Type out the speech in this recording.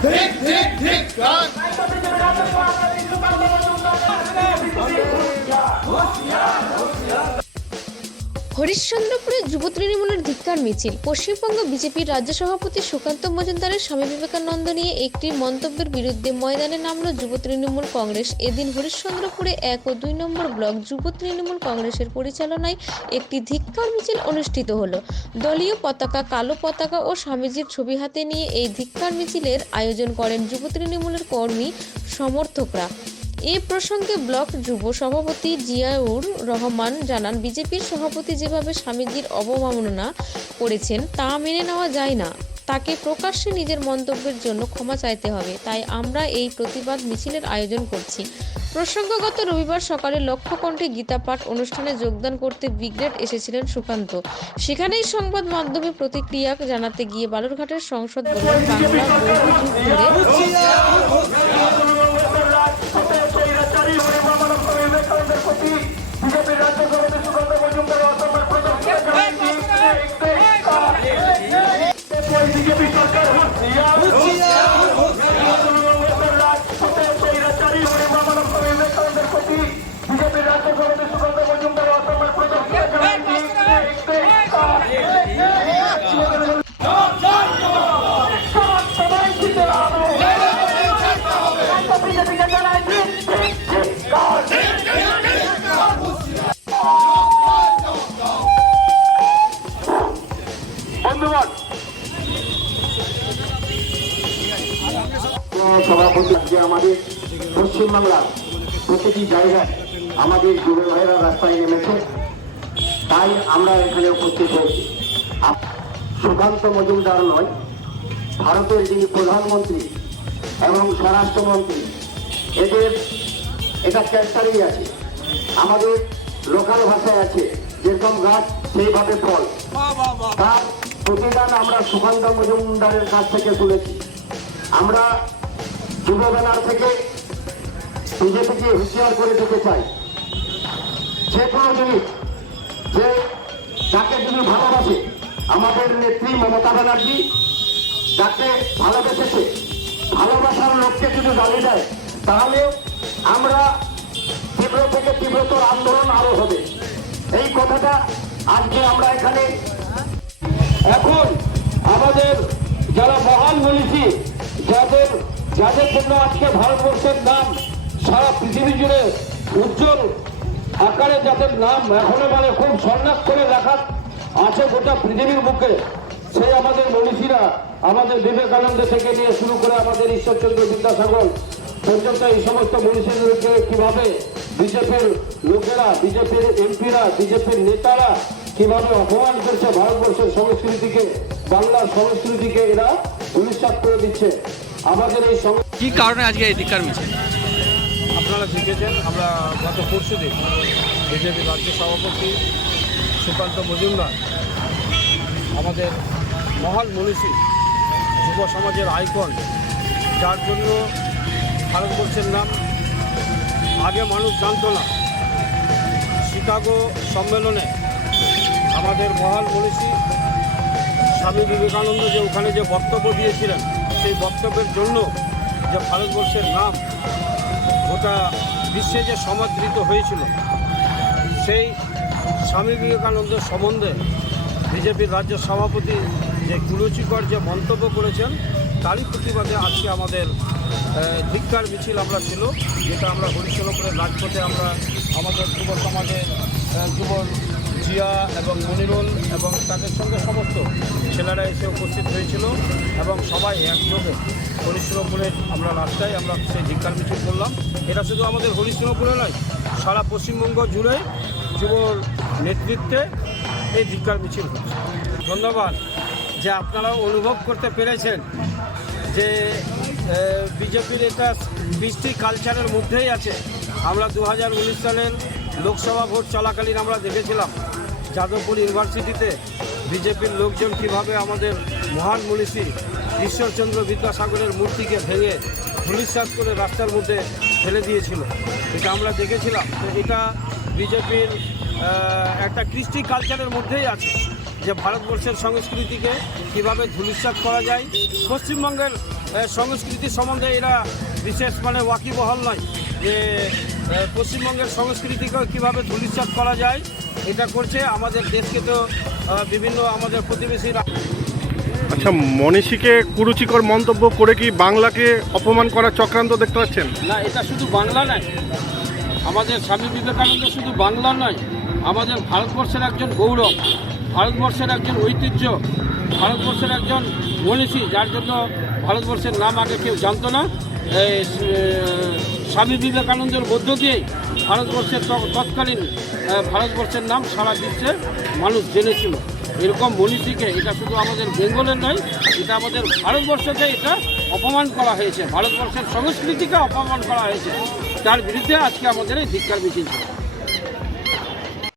Big হরিশ্চন্দ্রপুরে যুব তৃণমূলের ধিক্কার মিছিল। পশ্চিমবঙ্গ বিজেপির রাজ্য সভাপতি সুকান্ত মজুমদারের স্বামী বিবেকানন্দ নিয়ে একটি মন্তব্যের বিরুদ্ধে ময়দানে নামল যুব তৃণমূল কংগ্রেস। এদিন হরিশ্চন্দ্রপুরে এক ও দুই নম্বর ব্লক যুব তৃণমূল কংগ্রেসের পরিচালনায় একটি ধিক্কার মিছিল অনুষ্ঠিত হলো। দলীয় পতাকা, কালো পতাকা ও স্বামীজির ছবি হাতে নিয়ে এই ধিক্কার মিছিলের আয়োজন করেন যুব তৃণমূলের কর্মী সমর্থকরা। এ প্রসঙ্গে ব্লক যুব সভাপতি জিয়াউর রহমান জানান, বিজেপির সভাপতি যেভাবে স্বামীজির অবমাননা করেছেন, তা মেনে নেওয়া যায় না। তাকে প্রকাশ্যে নিজের মন্তব্যের জন্য ক্ষমা চাইতে হবে। তাই আমরা এই প্রতিবাদ মিছিলের আয়োজন করছি। প্রসঙ্গগত রবিবার সকালে লক্ষ্যকণ্ঠে গীতা পাঠ অনুষ্ঠানে যোগদান করতে ব্রিগেড এসেছিলেন সুকান্ত। সেখানেই সংবাদ মাধ্যমে প্রতিক্রিয়া জানাতে গিয়ে বালুরঘাটের সংসদ ভবন বাংলা আমাদের পশ্চিমবাংলার প্রতিটি জায়গায় আমাদের যুব ভাইয়েরা রাস্তায় নেমেছে। তাই আমরা এখানে উপস্থিত হয়েছি। সুকান্ত মজুমদার নয়, ভারতের যিনি প্রধানমন্ত্রী এবং স্বরাষ্ট্রমন্ত্রী, এদের এটা ক্যারেক্টারই আছে। আমাদের লোকাল ভাষায় আছে যেরকম গাছ সেইভাবে ফল। তার প্রতিদান আমরা সুকান্ত মজুমদারের কাছ থেকে তুলেছি আমরা যুববেলার থেকে বিজেপিকে হুঁশিয়ার করে দিতে চাই। যে কোনো জিনিস যে যাকে যদি ভালোবাসে, আমাদের নেত্রী মমতা ব্যানার্জি, যাকে ভালোবেসেছে ভালোবাসার লোককে যদি জ্বালিয়ে দেয়, তাহলে আমরা তীব্র থেকে তীব্রতর আন্দোলন আরও হবে। এই কথাটা আজকে আমরা এখানে এখন আমাদের যারা মহান মনীষী যাদের জন্য আজকে ভারতবর্ষের নাম সারা পৃথিবী জুড়ে উজ্জ্বল আকারে যাদের নাম এখনও মানে খুব স্বর্ণাক করে রাখা আছে গোটা পৃথিবীর বুকে, সেই আমাদের মনীষীরা, আমাদের বিবেকানন্দ থেকে নিয়ে শুরু করে আমাদের ঈশ্বরচন্দ্র বিদ্যাসাগর পর্যন্ত এই সমস্ত মনীষীদেরকে কীভাবে বিজেপির লোকেরা, বিজেপির এমপিরা, বিজেপির নেতারা কীভাবে অপমান করছে ভারতবর্ষের সংস্কৃতিকে, বাংলার সংস্কৃতিকে এরা উলিশাত করে দিচ্ছে। আমাদের এই কি কারণে আজকে এই ধিক্কার মিছিল? আপনারা দেখেছেন আমরা গত পরশু দিন বিজেপি রাজ্য সভাপতি সুকান্ত মজুমদার আমাদের মহান মনীষী যুব সমাজের আইকন যার জন্য ভারতবর্ষের নাম আগে মানুষ জানতো না শিকাগো সম্মেলনে আমাদের মহান মনীষী স্বামী বিবেকানন্দ যে ওখানে যে বক্তব্য দিয়েছিলেন সেই বক্তব্যের জন্য যে ভারতবর্ষের নাম গোটা বিশ্বে যে সমাদৃত হয়েছিল সেই স্বামী বিবেকানন্দ সম্বন্ধে বিজেপির রাজ্য সভাপতি যে কুরুচিকর যে মন্তব্য করেছেন তারই প্রতিবাদে আজকে আমাদের আহ, ধিক্কার মিছিল আমরা ছিল যেটা আমরা হরিশনপুরের রাজপথে আমরা আমাদের যুব সমাজের আহ, যুব জিয়া এবং মনিরুল এবং তাদের সঙ্গে সমস্ত ছেলেরা এসে উপস্থিত হয়েছিল এবং সবাই একযোগে হরিশ্চন্দ্রপুরের আমরা রাস্তায় আমরা সেই ধিক্কার মিছিল করলাম। এটা শুধু আমাদের হরিশ্চন্দ্রপুরে নয়, সারা পশ্চিমবঙ্গ জুড়ে যুব নেতৃত্বে এই ধিক্কার মিছিল হচ্ছে। ধন্যবাদ যে আপনারা অনুভব করতে পেরেছেন যে বিজেপির এটা বৃষ্টি কালচারের মধ্যেই আছে। আমরা দু হাজার উনিশ সালের লোকসভা ভোট চলাকালীন আমরা দেখেছিলাম যাদবপুর ইউনিভার্সিটিতে বিজেপির লোকজন কীভাবে আমাদের মহান মনীষী ঈশ্বরচন্দ্র বিদ্যাসাগরের মূর্তিকে ভেঙে ধুলিশ্বাস করে রাস্তার মধ্যে ফেলে দিয়েছিল। এটা আমরা দেখেছিলাম। এটা বিজেপির একটা কৃষ্টি কালচারের মধ্যেই আছে যে ভারতবর্ষের সংস্কৃতিকে কীভাবে ধূলিসাৎ করা যায়। পশ্চিমবঙ্গের সংস্কৃতি সম্বন্ধে এরা বিশেষ মানে ওয়াকিবহাল নয় যে পশ্চিমবঙ্গের সংস্কৃতিকে কীভাবে ধূলিসাৎ করা যায়। এটা করছে আমাদের দেশকে তো বিভিন্ন আমাদের প্রতিবেশী আচ্ছা মনীষীকে কুরুচিকর মন্তব্য করে কি বাংলাকে অপমান করার চক্রান্ত দেখতে পাচ্ছেন? না এটা শুধু বাংলা নয়। আমাদের স্বামী বিবেকানন্দ শুধু বাংলা নয় আমাদের ভারতবর্ষের একজন গৌরব ভারতবর্ষের একজন ঐতিহ্য ভারতবর্ষের একজন মনীষী যার জন্য ভারতবর্ষের নাম আগে কেউ জানতো না। স্বামী বিবেকানন্দের মধ্য দিয়েই ভারতবর্ষের তৎকালীন ভারতবর্ষের নাম সারা বিশ্বের মানুষ জেনেছিল। এরকম মনীষীকে এটা শুধু আমাদের বেঙ্গলের নয়, এটা আমাদের ভারতবর্ষকে এটা অপমান করা হয়েছে। ভারতবর্ষের সংস্কৃতিকে অপমান করা হয়েছে। তার বিরুদ্ধে আজকে আমাদের এই ধিক্কার মিছিল